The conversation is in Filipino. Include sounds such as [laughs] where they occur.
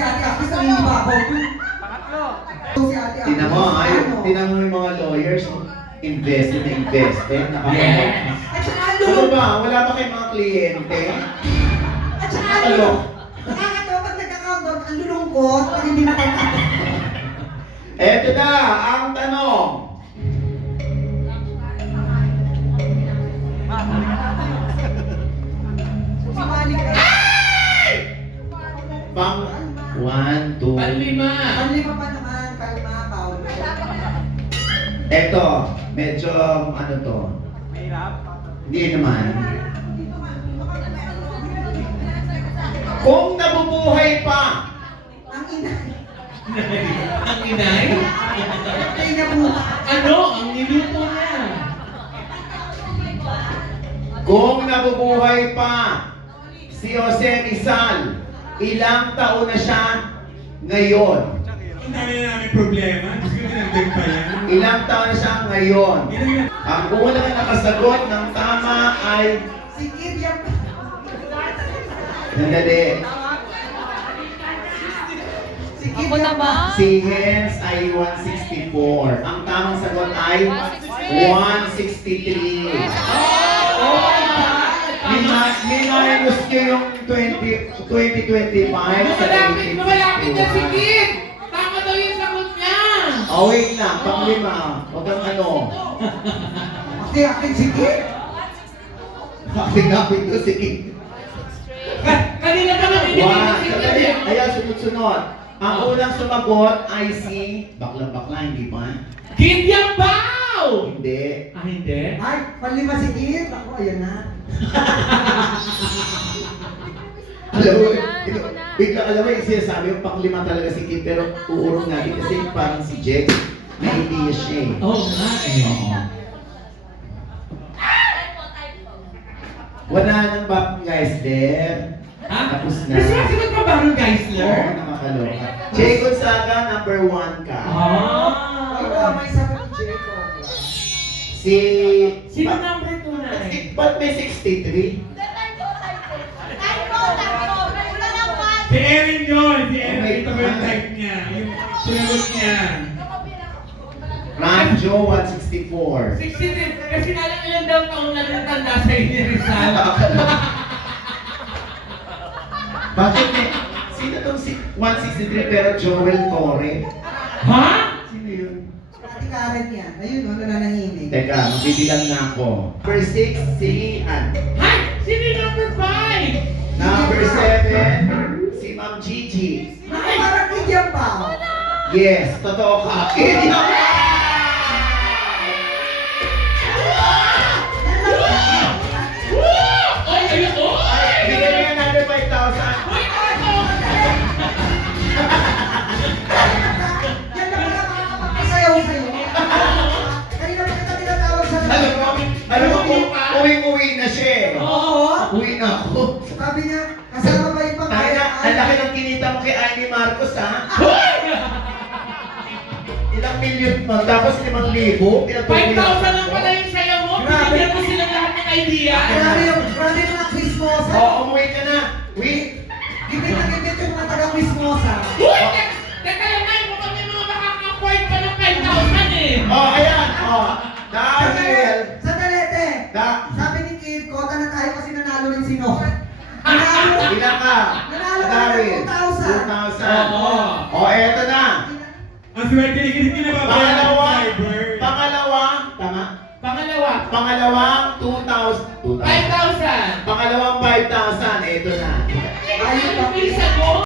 si ati Ate Aki sa inyong babog. Tinan mo, ay, tinan mo yung mga lawyers, invest na invest, eh, um, um, nakakamot. Hey, um, at saka, ano? ba? Wala pa kayong mga kliyente? At saka, ano? Ano? Nakakato, pag nagka-countdown, ang lulungkot, pag hindi na kayo. Eto na, ang tanong. Panlima. Panlima pa naman, kalma, Paul. Ito, medyo ano to? Mahirap. Hindi naman. Kung nabubuhay pa. Ang inay. [laughs] ang inay? Ang [laughs] inay Ano? Ang niluto niya. Kung nabubuhay pa si Jose Rizal, ilang taon na siya ngayon. Ang dami na namin problema. Ilang taon na siya ngayon. Ang unang nakasagot ng tama ay si Gideon. Ang gali. Si Gideon. si Hens ay 164. Ang tamang sagot ay 163. Oh! Minahin mo siya yung Awing si oh, lang, pang lima. Huwag ang ano. [laughs] ate, ate, sige. [laughs] ate, ate, si [laughs] ate, ate sige. [laughs] Kanina ka na hindi ko sige. Ayan, sunod-sunod. Ang oh. unang sumagot ay si... Bakla-bakla, hindi ba? Gideon [laughs] Bao! Hindi. Ah, hindi? Ay, pang lima si Gideon. Ako, ayan na. [laughs] [laughs] Alam mo, bigla alam mo, kasi sabi yung paklima talaga si Kim, pero uurong nga din kasi parang si Jack, may idea siya eh. Oo nga eh. Wala nang ba, guys, there? Ha? Tapos na. Kasi nga, sinag pa ba yung guys, there? Oo, oh, nakakaloka. Jay Gonzaga, number one ka. Ah! Ano ba may sabi ni Jay Si... Sino number two na eh? Ba't may Sinagot niya. Radyo 164. 63. Kasi nalang [laughs] ilang daw taong natatanda sa inyo, Rizal. Bakit eh? Sino tong si 163 pero Joel Torre? Ha? Sino yun? Pati Karen yan. Ayun, wala na nahimik. Teka, magbibilang na ako. Number 6, si Ian. Ha? Hey! Sino yung number 5? Number 7, si Ma'am Gigi. Yes. Yes, totoo ka. Sabi niya, kasama ba yung pangkaya? Ang laki ng kinita mo kay Annie Marcos, ha? tapos limang 5,000 lang oh. pala yung saya mo, pinigyan mo sila lahat ng idea. Grabe yung, grabe yung mga Oo, oh, umuwi ka na. We, gibit na gibit yung mga taga Christmas. Uy! Teka lang kayo, mo kami mga makaka-point pa ng 5,000 eh. Oo, oh, ayan. Oo. Oh. Dahil. Satelete. Sa da. Sabi ni Kim, kota na tayo kasi nanalo rin sino. Ah. Nanalo. Ah. Ina ka. Nanalo ka ng 2,000. 2,000. Oo. Oo, eto na. Two thousand? Two thousand. Oh. Oh. Maswerte na hindi na ba pangalawa? Pangalawa, tama? Pangalawa. Pangalawang 2,000. 5,000. Pangalawang 5,000. E, ito na. Ayun, pag-isa ko.